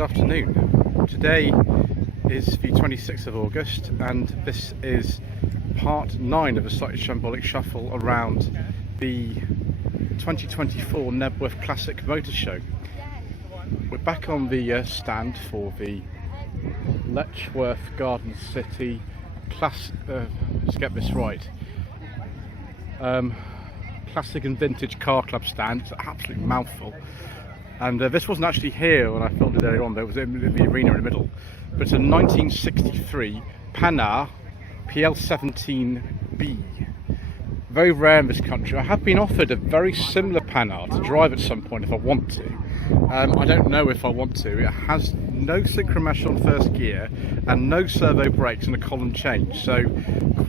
Good afternoon. Today is the 26th of August and this is part 9 of a slightly shambolic shuffle around the 2024 Knebworth Classic Motor Show. We're back on the stand for the Letchworth Garden City let's get this right. Classic and Vintage Car Club stand. It's an absolute mouthful. And this wasn't actually here when I filmed it earlier on, there was in the arena in the middle. But it's a 1963 Panhard PL17B. Very rare in this country. I have been offered a very similar Panhard to drive at some point if I want to. I don't know if I want to. It has no synchromesh on first gear and no servo brakes and a column change, so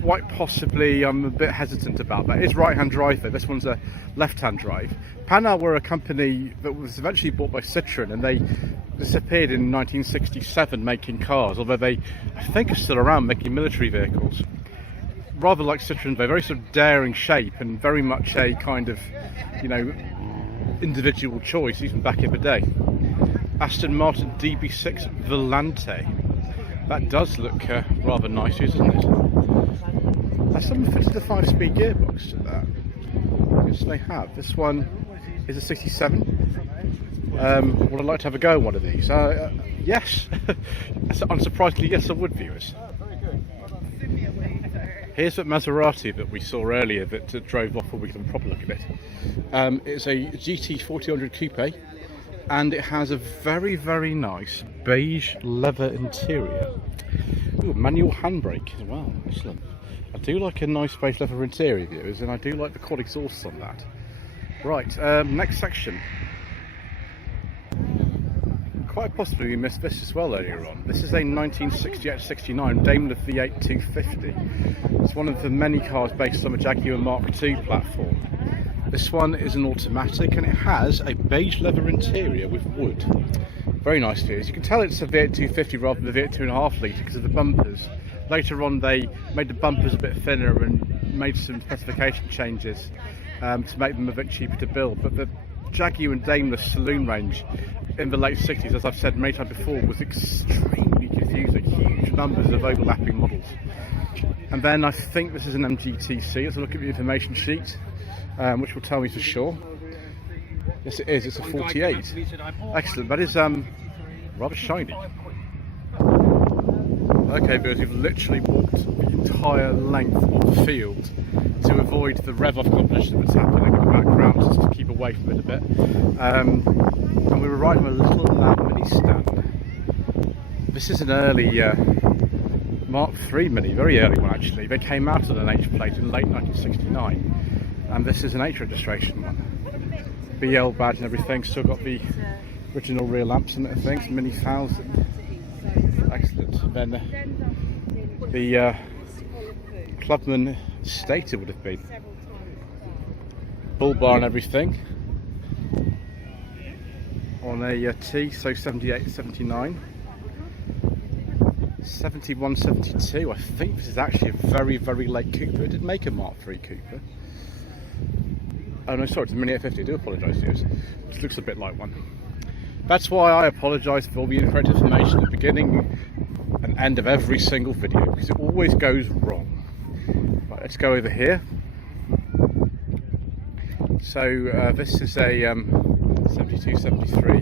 quite possibly I'm a bit hesitant about that. It's right-hand drive though, this one's a left-hand drive. Panhard were a company that was eventually bought by Citroën and they disappeared in 1967 making cars, although they I think are still around making military vehicles. Rather like Citroën, they're very sort of daring shape and very much a kind of, you know, individual choice even back in the day. Aston Martin DB6 Volante. That does look rather nice, doesn't it? Has someone fitted a 5-speed gearbox to that? Yes, they have. This one is a 67. Would I like to have a go at one of these? Yes. Unsurprisingly, yes, I would, viewers. Here's that Maserati that we saw earlier that drove off when we can have a proper look at it. It's a GT 4000 Coupe and it has a very, very nice beige leather interior. Ooh, manual handbrake as well, excellent. I do like a nice beige leather interior, viewers, and I do like the quad exhaust on that. Right, next section. Quite possibly we missed this as well earlier on. This is a 1968-69 Daimler V8 250. It's one of the many cars based on a Jaguar Mark II platform. This one is an automatic and it has a beige leather interior with wood. Very nice views. You can tell it's a V8 250 rather than the V8 2.5 litre because of the bumpers. Later on they made the bumpers a bit thinner and made some specification changes to make them a bit cheaper to build. But the Jaguar and Daimler saloon range in the late 60s, as I've said many times before, was extremely confusing. Huge numbers of overlapping models. And then I think this is an MGTC. Let's look at the information sheet, which will tell me for sure. Yes, it is. It's a 48. Excellent. That is rather shiny. Okay, but you've literally walked the entire length of the field to avoid the rev-off competition that's happening in the background, just to keep away from it a bit. And we were riding a little mini stand. This is an early Mark III Mini, very early one actually. They came out of an H plate in late 1969, and this is an H registration one. BL badge and everything, still got the original rear lamps and things, Mini 1000. Excellent. And then the Clubman Stator would have been. Bull bar and everything. On a T, so 78, 79. 71, 72. I think this is actually a very, very late Cooper. It did make a Mark III Cooper. Oh no, sorry, it's a Mini 850. I do apologise, viewers. This looks a bit like one. That's why I apologise for all the incorrect information at the beginning and end of every single video, because it always goes wrong. Right, let's go over here. So this is a 72, 73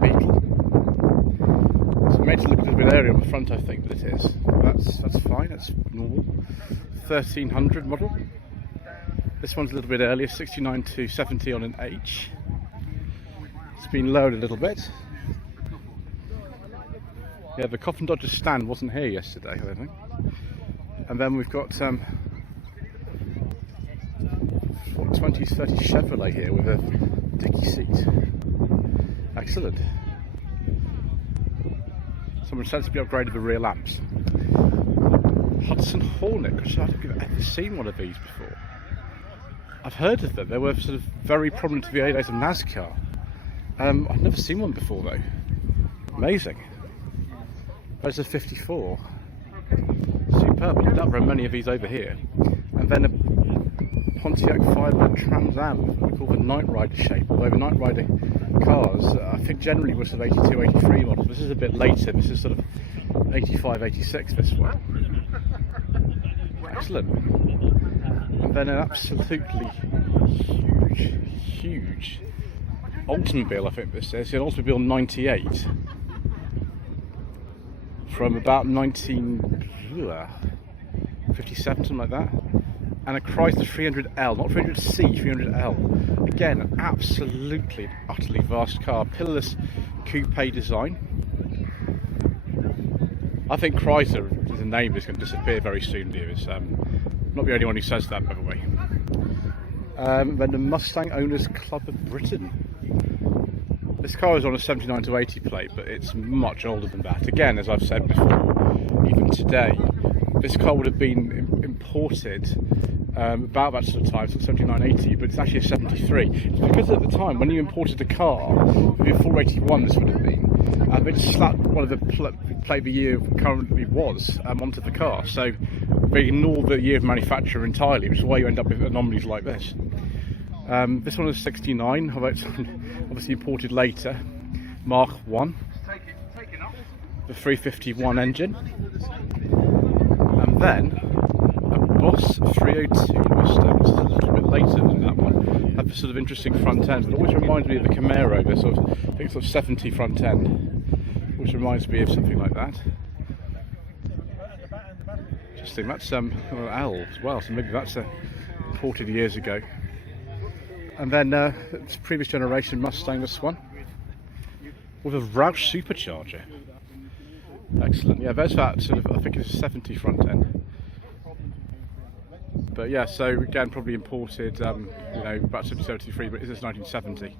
Beetle. It's made to look a little bit airier on the front, I think, but it is. That's fine, that's normal. 1300 model. This one's a little bit earlier, 69 to 70 on an H. It's been lowered a little bit. Yeah, the Coffin Dodger stand wasn't here yesterday, I don't think. And then we've got 20s, 30 Chevrolet here with a dicky seat. Excellent. Someone sensibly upgraded the rear lamps. Hudson Hornet, gosh, I don't think I've ever seen one of these before. I've heard of them, they were sort of very prominent in the early days of NASCAR. I've never seen one before though. Amazing. There's a 54. Superb. Not very many of these over here. And then a Pontiac Firebird Trans Am, what we call the Night Rider shape, although the Night Rider cars, I think generally was sort of 82, 83 models. This is a bit later. This is sort of 85, 86. This one. Excellent. And then an absolutely huge Oldsmobile, I think this is. An Oldsmobile 98 from about 1957, something like that. And a Chrysler 300L, not 300C, 300L. Again, an absolutely, utterly vast car. Pillarless coupe design. I think Chrysler is a name that's going to disappear very soon, viewers. Not the only one who says that, by the way. Then the Mustang Owners Club of Britain. This car is on a 79 to 80 plate, but it's much older than that. Again, as I've said before, even today, this car would have been imported about that sort of time, so 79, 80, but it's actually a 73. It's because at the time, when you imported a car, maybe a 481 this would have been, they just slapped one of the plate the year currently was onto the car. So they ignore the year of manufacture entirely, which is why you end up with anomalies like this. This one is 69, although it's obviously imported later. Mark 1, the 351 engine, and then a Boss 302 Mustang, which is a little bit later than that one. Had this sort of interesting front end, but it always reminds me of the Camaro, this sort of, I think sort of 70 front end, which reminds me of something like that. Interesting, that's L as well, so maybe that's imported years ago. And then it's previous generation Mustang, this one, with a Roush supercharger. Excellent. Yeah, there's that sort of, I think it's a 70 front end. But yeah, so again, probably imported, you know, about 73, but it is 1970.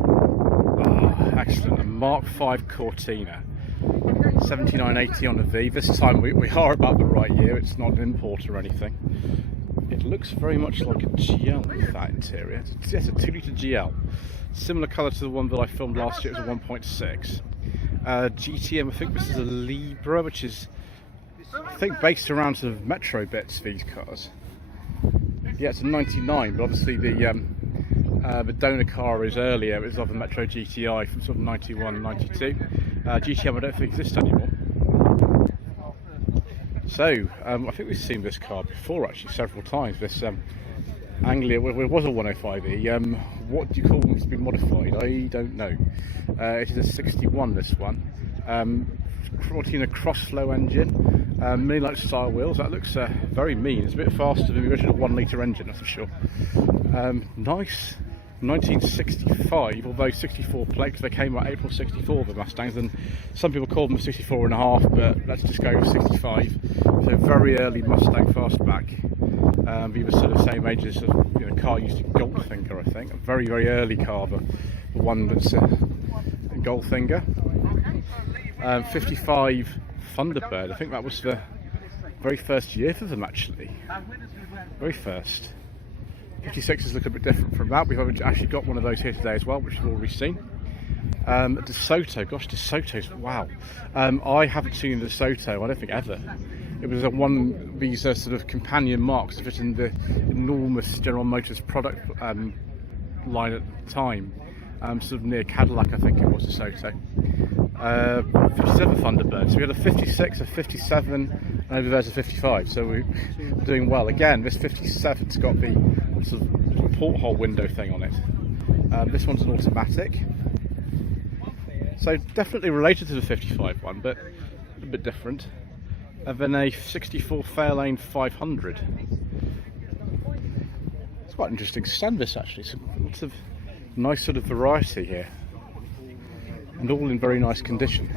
Oh, excellent. A Mark 5 Cortina. 7980 on the V. This time we are about the right year, it's not an import or anything. It looks very much like a GL with that interior. It's a 2-litre GL. Similar colour to the one that I filmed last year, it was a 1.6. GTM, I think this is a Libra, which is, I think, based around sort of Metro bits, these cars. Yeah, it's a 99, but obviously the donor car is earlier. It was of the Metro GTI from sort of 91, 92. GTM I don't think exists anymore. So, I think we've seen this car before actually several times. This Anglia, well, it was a 105e. What do you call them to be modified? I don't know. It is a 61, this one. Cortina cross-flow engine, mini-light style wheels. That looks very mean. It's a bit faster than the original 1-litre engine, that's for sure. Nice 1965, although 64 plates. They came out April 64, the Mustangs, and some people call them 64 and a half, but let's just go with 65. So very early Mustang fastback. He was sort of the same age as a car used to Goldfinger, I think. A very, very early car, the one that's a Goldfinger. 55 Thunderbird. I think that was the very first year for them, actually. Very first. 56s look a bit different from that. We've actually got one of those here today as well, which we've already seen. DeSoto, gosh, DeSoto's, wow. I haven't seen a DeSoto, I don't think ever. It was one of these sort of companion marks that fit in the enormous General Motors product line at the time. Sort of near Cadillac, I think it was, DeSoto. 57 Thunderbird. So we had a 56, a 57, and over there's a 55. So we're doing well. Again, this 57's got the sort of porthole window thing on it. This one's an automatic. So definitely related to the 55 one, but a bit different. And then a 64 Fairlane 500. It's quite an interesting stand, this actually. So lots of nice sort of variety here. And all in very nice condition.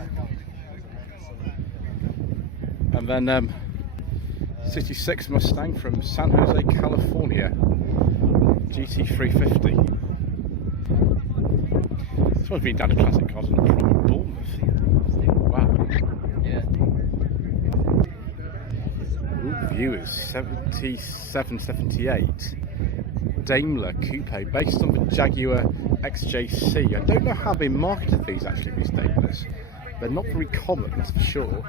And then 66 Mustang from San Jose, California, GT350. This one's been down to classic cars from Bournemouth. Wow. Yeah. Ooh, viewers, 77, 78. Daimler Coupe, based on the Jaguar XJC. I don't know how they marketed these actually, these Daimlers. They're not very common, that's for sure.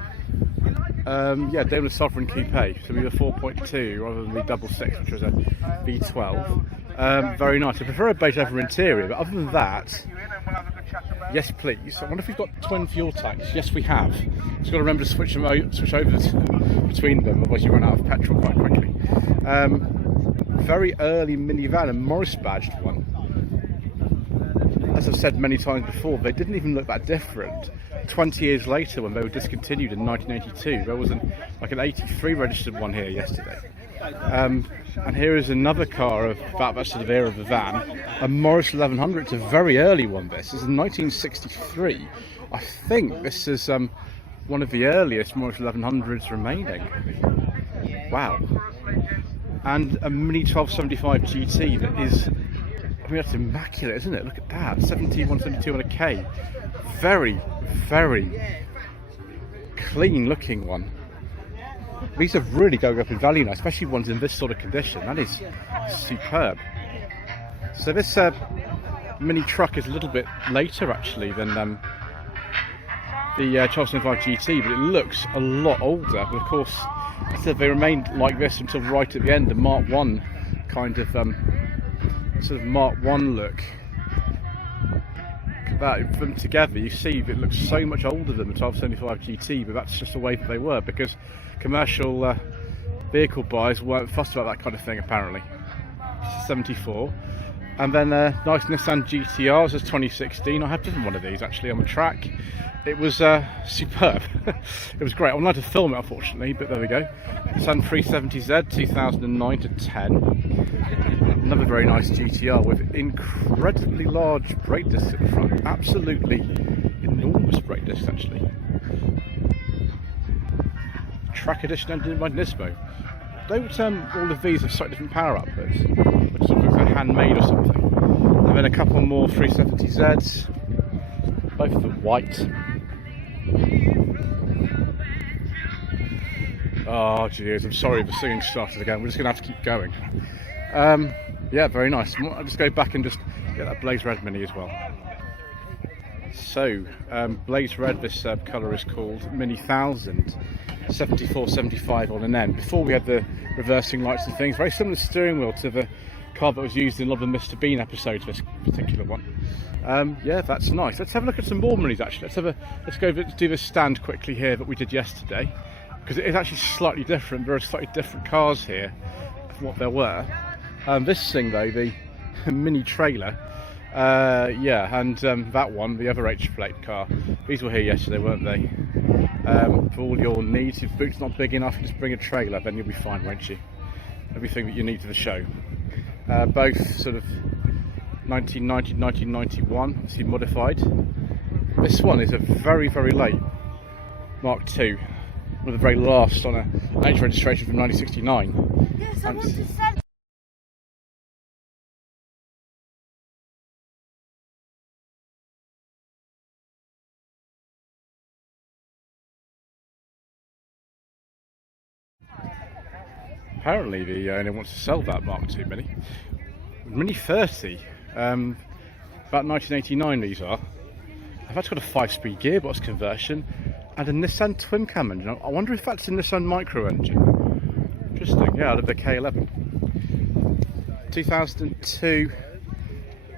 Yeah, Daimler Sovereign Coupe, so we were 4.2 rather than the 6.6, which was a V12. Very nice. I prefer a beige leather interior, but other than that, yes please. I wonder if we've got twin fuel tanks. Yes we have. Just got to remember to switch over between them, otherwise you run out of petrol quite quickly. Very early minivan, a Morris badged one. As I've said many times before, they didn't even look that different. 20 years later, when they were discontinued in 1982, there was like an 83 registered one here yesterday. And here is another car of about that sort of era of the van, a Morris 1100. It's a very early one. This is 1963. I think this is one of the earliest Morris 1100s remaining. Wow. And a Mini 1275 GT that is, I mean, that's immaculate, isn't it? Look at that, 17172 on a K. Very, very clean looking one. These are really going up in value now, especially ones in this sort of condition. That is superb. So this mini truck is a little bit later actually than the 1275 GT, but it looks a lot older. But of course, so they remained like this until right at the end, the Mark 1 kind of sort of Mark 1 look. That them together, you see it looks so much older than the 1275 GT, but that's just the way that they were, because commercial vehicle buyers weren't fussed about that kind of thing apparently. 74. And then nice Nissan GTRs as 2016. I have driven one of these actually on the track. It was superb. It was great. I wanted to film it unfortunately, but there we go. Nissan 370Z 2009 to 10. Another very nice GTR with incredibly large brake discs at the front. Absolutely enormous brake discs actually. Track edition engine by Nismo. Don't all of these have slightly different power outputs, which looks like handmade or something. And then a couple more 370Zs, both of them white. Oh geez, I'm sorry the singing started again. We're just going to have to keep going. Yeah, very nice. I'll just go back and just get that Blaze Red Mini as well. So, Blaze Red, this colour is called Mini 1000, 7475 on an M. Before we had the reversing lights and things, very similar steering wheel to the car that was used in a lot of the Mr. Bean episodes, this particular one. Yeah, that's nice. Let's have a look at some more minis actually. Let's go do this stand quickly here that we did yesterday, because it is actually slightly different. There are slightly different cars here from what there were. This thing though, the mini trailer, yeah, and that one, the other H plate car, these were here yesterday, weren't they? For all your needs, if the boot's not big enough, just bring a trailer, then you'll be fine, won't you? Everything that you need for the show. Both sort of 1990, 1991, obviously modified. This one is a very, very late Mark II, one of the very last on a age registration from 1969. Yes, I want to sell. Apparently the owner wants to sell that Mark II Mini. Mini 30, about 1989 these are. I've actually got a 5-speed gearbox conversion and a Nissan twin cam engine. I wonder if that's a Nissan micro engine. Interesting, yeah, out of the K11. 2002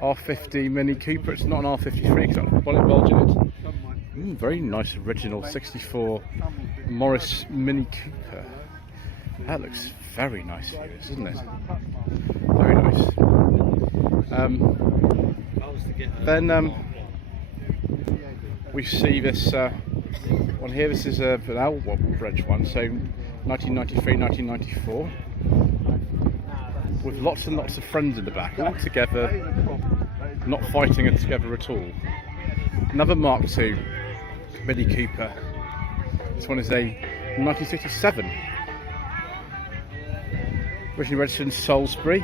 R50 Mini Cooper. It's not an R53 because I've got a bonnet bulge in it. Very nice original 64 Morris Mini Cooper. That looks very nice here, doesn't it? Very nice. Then we see this one here. This is an L reg one, so 1993, 1994, with lots and lots of friends in the back, all together, not fighting together at all. Another Mark II Mini Cooper. This one is a 1967. Originally registered in Salisbury.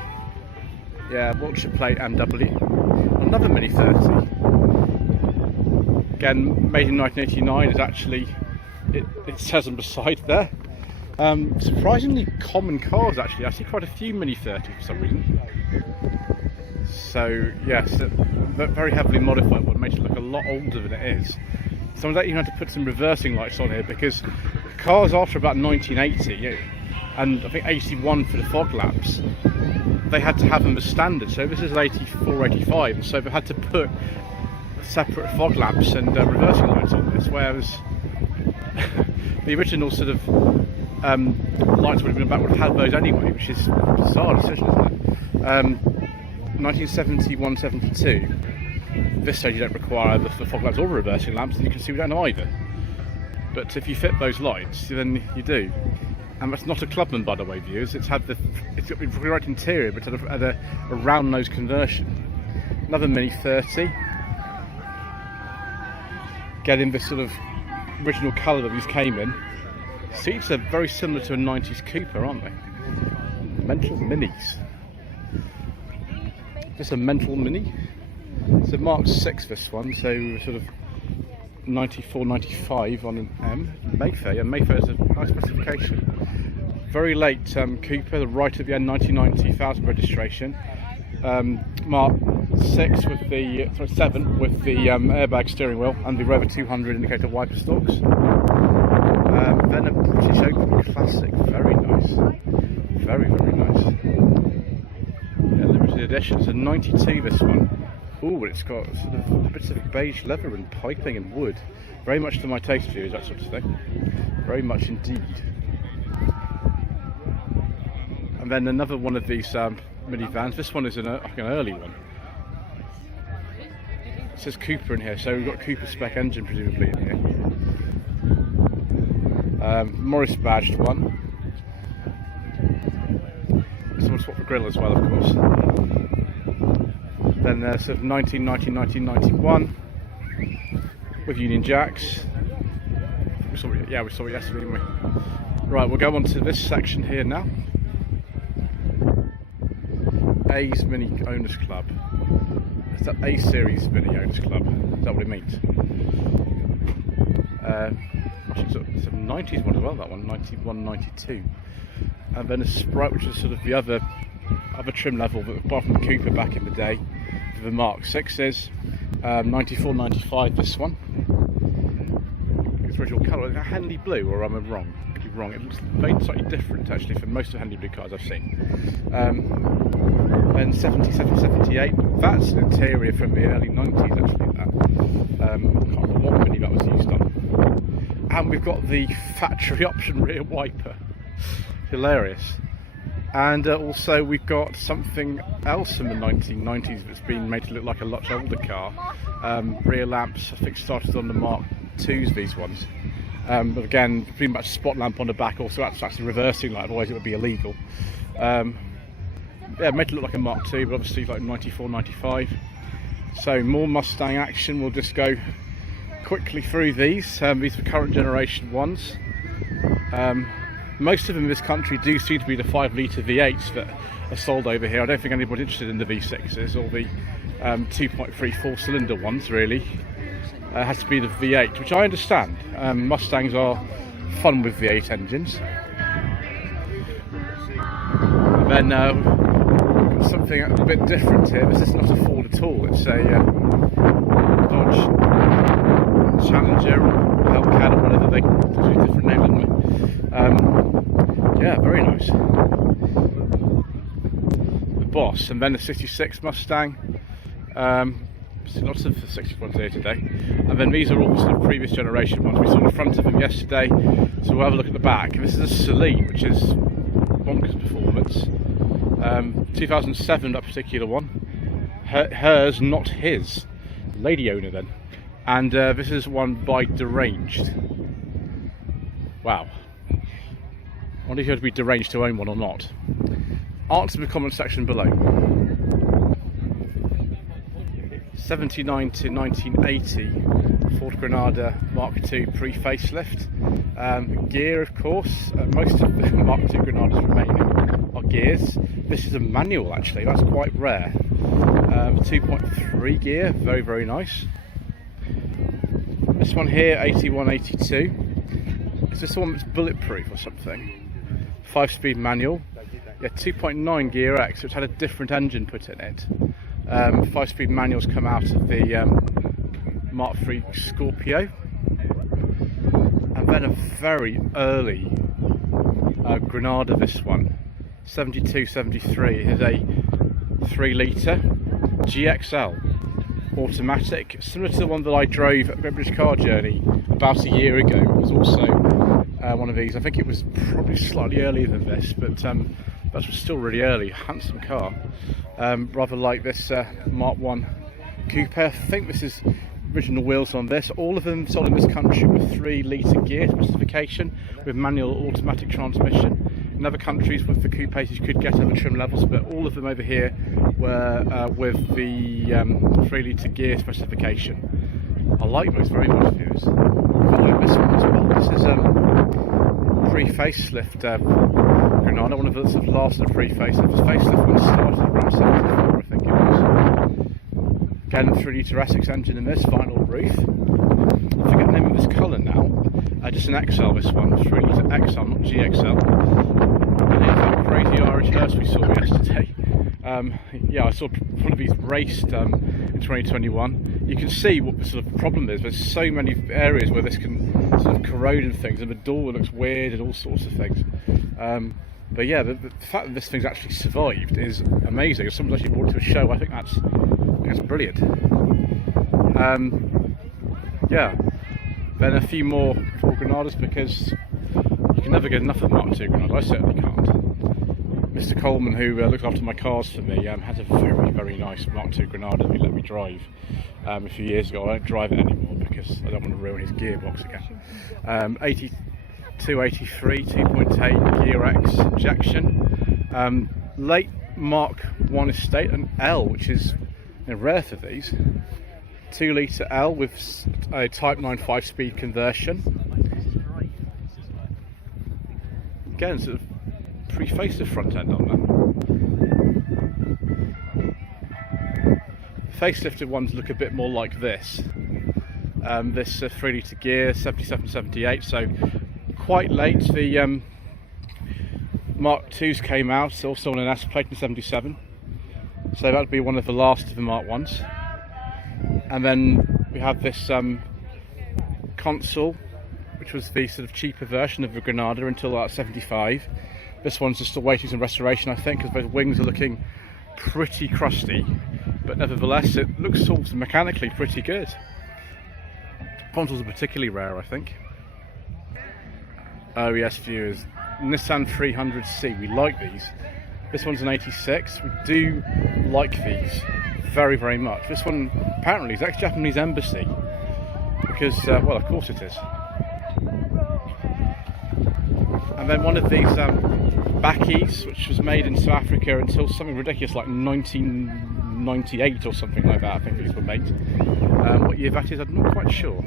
Yeah, Wiltshire plate MW. Another Mini 30. Again, made in 1989 is actually, it says on the side there. Surprisingly common cars actually. I see quite a few Mini 30 for some reason. So yes, very heavily modified one, makes it look a lot older than it is. So I even had to put some reversing lights on here because cars after about 1980, and I think 81 for the fog lamps. They had to have them as standard, so this is 84, 85, and so they had to put separate fog lamps and reversing lights on this, whereas the original sort of lights would have been about would have had those anyway, which is a bizarre decision, isn't it? 1971-72. This stage you don't require the fog lamps or reversing lamps, and you can see we don't either. But if you fit those lights, then you do. And that's not a Clubman, by the way, viewers. It's got the right interior, but it had a round nose conversion. Another Mini 30. Getting this sort of original colour that these came in. Seats are very similar to a 90s Cooper, aren't they? Mental Minis. Just a mental Mini. It's a Mark 6 this one, so sort of 94, 95 on an M. Mayfair, yeah, Mayfair is a high specification. Very late Cooper, the right at the end, 1990,000 registration. Mark 6 with the 7 with the airbag steering wheel and the Rover 200 indicator wiper stalks. Then a British Open Classic, very nice, very nice. Yeah, limited edition. It's a 92 this one. Oh, it's got sort of bits of beige leather and piping and wood. Very much to my taste, views, that sort of thing. Very much indeed. And then another one of these minivans. This one is like an early one. It says Cooper in here, so we've got a Cooper spec engine presumably in here. Morris badged one. This one's swap for grill as well, of course. Then there's sort of 1991 with Union Jacks. We saw it yesterday, didn't we? Right, we'll go on to this section here now. A's Mini Owners Club. Is that A Series Mini Owners Club? Is that what it means? It's a 90s one as well, that one, 91, 92. And then a Sprite, which is sort of the other trim level, but apart from the Cooper back in the day, the Mark 6s. 94, 95 this one. Its original colour, is that Henley Blue, or am I wrong? Could be wrong. It looks very slightly different actually from most of the Henley Blue cars I've seen. Then 77, 78. That's an interior from the early 90s actually. That. I can't remember what Mini that was used on. And we've got the factory option rear wiper. Hilarious. And also we've got something else from the 1990s that's been made to look like a lot older car. Rear lamps, I think started on the Mark 2s, these ones. But again, pretty much spot lamp on the back, also that's actually reversing light, otherwise it would be illegal. Yeah, made to look like a Mark 2, but obviously like 94, 95. So more Mustang action. We'll just go quickly through these. These are current generation ones. Most of them in this country do seem to be the 5-litre V8s that are sold over here. I don't think anybody's interested in the V6s or the 2.3 4-cylinder ones, really. It has to be the V8, which I understand. Mustangs are fun with V8 engines. And then we've got something a bit different here. This is not a Ford at all. It's a Dodge Challenger or Hellcat or whatever they do, different names, haven't they? Yeah, very nice. The Boss, and then the 66 Mustang. See lots of the 61s here today. And then these are all sort of previous generation ones. We saw the front of them yesterday, so we'll have a look at the back. This is a Celine, which is bonkers performance. 2007, that particular one. Hers, not his. Lady owner then. And this is one by Deranged. Wow. I wonder if you have to be deranged to own one or not. Answer the comment section below. 79 to 1980 Ford Granada Mark II pre-facelift. Gear, of course. Most of the Mark II Granadas remaining are gears. This is a manual actually, that's quite rare. 2.3 gear, very nice. This one here, 81, 82. Is this the one that's bulletproof or something? 5-speed manual. Yeah, 2.9 Gear X, which had a different engine put in it. 5-speed manuals come out of the Mark III Scorpio. And then a very early Granada, this one, 7273. It is a 3 litre GXL automatic, similar to the one that I drove at British Car Journey about a year ago. It was also one of these. I think it was probably slightly earlier than this, but that was still really early. Handsome car, rather like this Mark 1 coupe. I think this is original wheels on this. All of them sold in this country with 3 litre gear specification with manual automatic transmission. In other countries with the coupes you could get other trim levels, but all of them over here were with the 3 litre gear specification. I like those very much, viewers. I like this one as well. This is pre-facelift Granada, one of the sort of last of the pre-facelift. The facelift one started around 74, I think it was. Again, 3 litre Essex engine in this, vinyl roof. I forget the name of this colour now. Just an XL, this one, 3 litre XL, not GXL. And here's that crazy Irish hearse we saw yesterday. Yeah, I saw one of these raced in 2021. You can see what the sort of problem is. There's so many areas where this can sort of corrode and things, and the door looks weird and all sorts of things. But yeah, the fact that this thing's actually survived is amazing. If someone's actually brought it to a show, I think that's brilliant. Yeah, then a few more for Granadas, because you can never get enough of Mark II Granada. I certainly can't. Mr. Coleman, who looks after my cars for me, has a very, very nice Mark II Granada he let me drive a few years ago. I don't drive it anymore because I don't want to ruin his gearbox again. 82, 83, 2.8 Gear X injection. Late Mark 1 estate, an L, which is rare for these. 2 litre L with a Type 9 5-speed conversion. Again, sort of pre-facelift front end on them. Facelifted ones look a bit more like this. This 3 litre gear, 77, 78, so quite late. The Mark IIs came out, also on an S plate in 77. So that would be one of the last of the Mark 1s. And then we have this console, which was the sort of cheaper version of the Granada until about 75. This one's just still waiting some restoration, I think, because both wings are looking pretty crusty, but nevertheless it looks also mechanically pretty good. Consoles are particularly rare, I think. Oh yes, viewers, Nissan 300C, we like these. This one's an 86, we do like these very, very much. This one apparently is ex-Japanese embassy, because, well, of course it is. And then one of these Bakkies, which was made in South Africa until something ridiculous like 1998 or something like that, I think these were made. What year that is, I'm not quite sure.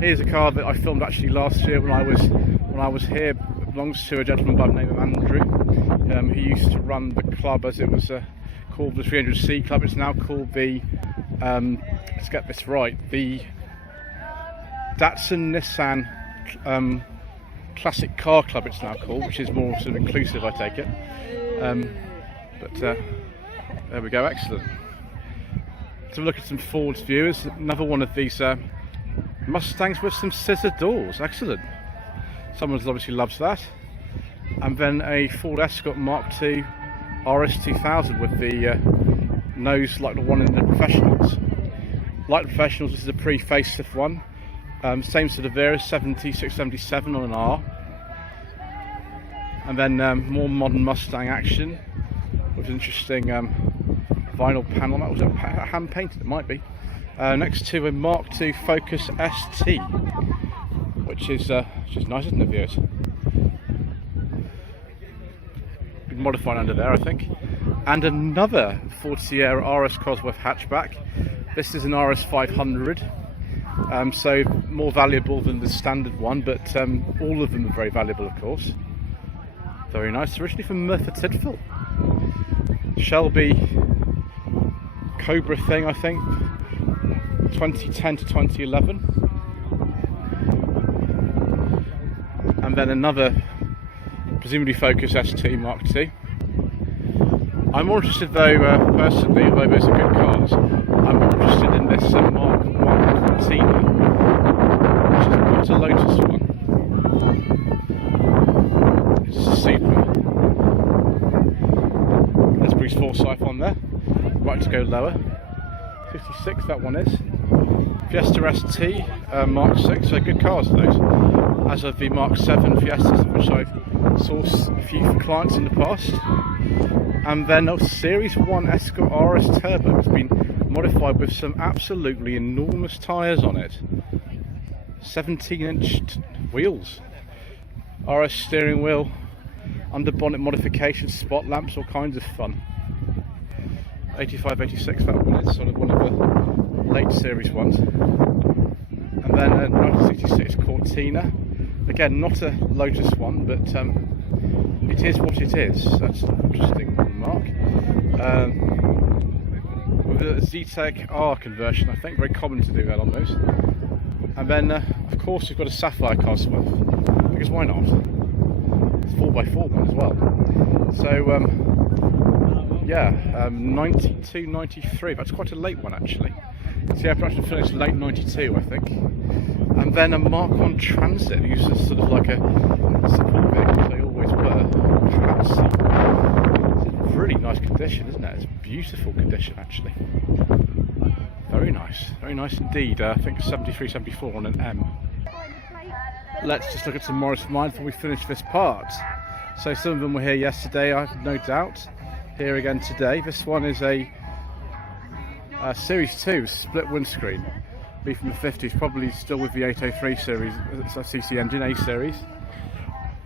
Here's a car that I filmed actually last year when I was here. It belongs to a gentleman by the name of Andrew, who used to run the club as it was called the 300C Club. It's now called the, let's get this right, the Datsun Nissan Classic Car Club it's now called, which is more sort of inclusive, I take it. But there we go, excellent. So look at some Ford's, viewers. Another one of these Mustangs with some scissor doors, excellent. Someone obviously loves that. And then a Ford Escort Mark II RS2000 with the nose like the one in the Professionals. Like the Professionals, this is a pre-facelift one. Same sort of era, 76, 77 on an R. And then more modern Mustang action with an interesting vinyl panel. That was hand painted, it might be. Next to a Mark II Focus ST, which is nice, isn't it, viewers? Been modified under there, I think. And another Ford Sierra RS Cosworth hatchback. This is an RS 500. So more valuable than the standard one, but all of them are very valuable, of course. Very nice. Originally from Merthyr Tydfil. Shelby Cobra thing, I think. 2010 to 2011. And then another, presumably Focus ST Mark II. I'm more interested though, personally, although those are good cars, I'm more interested in this Mark I Cortina, which is not a Lotus one. Series 4 Forsyth on there. Right to go lower. 56 that one is. Fiesta ST, Mark 6, so good cars those. As of the Mark 7 Fiestas, which I've sourced a few for clients in the past. And then a Series 1 Escort RS Turbo has been modified with some absolutely enormous tyres on it. 17-inch wheels. RS steering wheel, under bonnet modifications, spot lamps, all kinds of fun. 85, 86 that one is sort of one of the late series ones. And then a 1966 Cortina. Again, not a Lotus one, but it is what it is. That's an interesting remark. With a ZTEC R conversion, I think, very common to do that on those. And then, of course, we've got a Sapphire Cosworth, because why not? It's 4x4 one as well. So, yeah, 92, 93, that's quite a late one actually. So yeah, production finished late 92, I think. And then a Mark 1 Transit, used as sort of like a support vehicle, they always were. Perhaps. It's in really nice condition, isn't it? It's beautiful condition actually. Very nice indeed. I think 73, 74 on an M. Let's just look at some Morris Minor before we finish this part. So some of them were here yesterday, I have no doubt. Here again today. This one is a Series 2 split windscreen. Be from the 50s, probably still with the 803 series, CC engine, A series.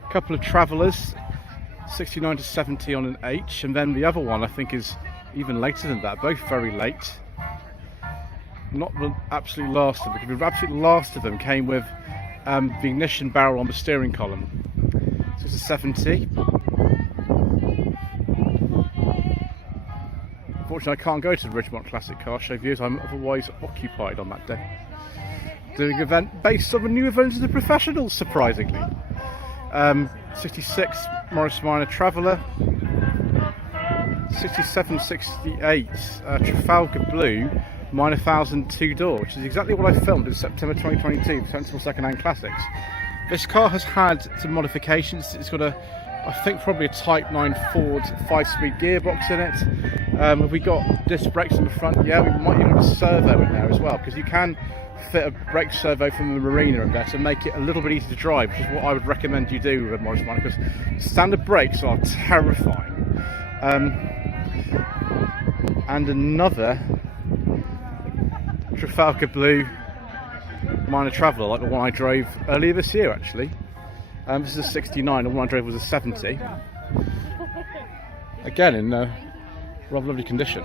A couple of Travellers, 69 to 70 on an H, and then the other one I think is even later than that, both very late. Not the absolute last of them, because the absolute last of them came with the ignition barrel on the steering column. So it's a 70. Unfortunately, I can't go to the Ridgemont Classic Car Show views. I'm otherwise occupied on that day. Doing an event based on the new events of the professionals, surprisingly. 66 Morris Minor Traveller. 67, 68 Trafalgar Blue Minor 1000 two-door, which is exactly what I filmed in September 2022, the Sensible Second-Hand Classics. This car has had some modifications. It's got I think probably a Type 9 Ford 5-speed gearbox in it. Have we got disc brakes in the front? Yeah, we might even have a servo in there as well, because you can fit a brake servo from the Marina in there to make it a little bit easier to drive, which is what I would recommend you do with a Morris Minor, because standard brakes are terrifying. And another Trafalgar Blue Minor Traveller, like the one I drove earlier this year actually. This is a 69, the one I drove was a 70. Again in rather lovely condition.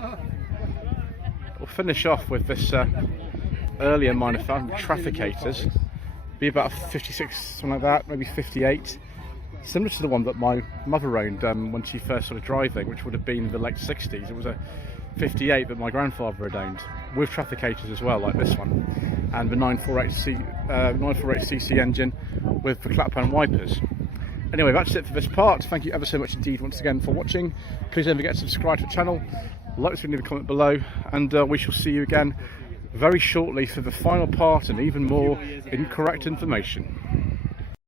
We'll finish off with this earlier Minor found Trafficators. Be about a 56, something like that, maybe 58. Similar to the one that my mother owned when she first started driving, which would have been in the late 60s. It was a 58 that my grandfather had owned, with Trafficators as well, like this one, and the 948cc engine with the clappan wipers. Anyway, that's it for this part. Thank you ever so much indeed once again for watching. Please don't forget to subscribe to the channel, like this video, leave a comment below, and we shall see you again very shortly for the final part and even more incorrect information.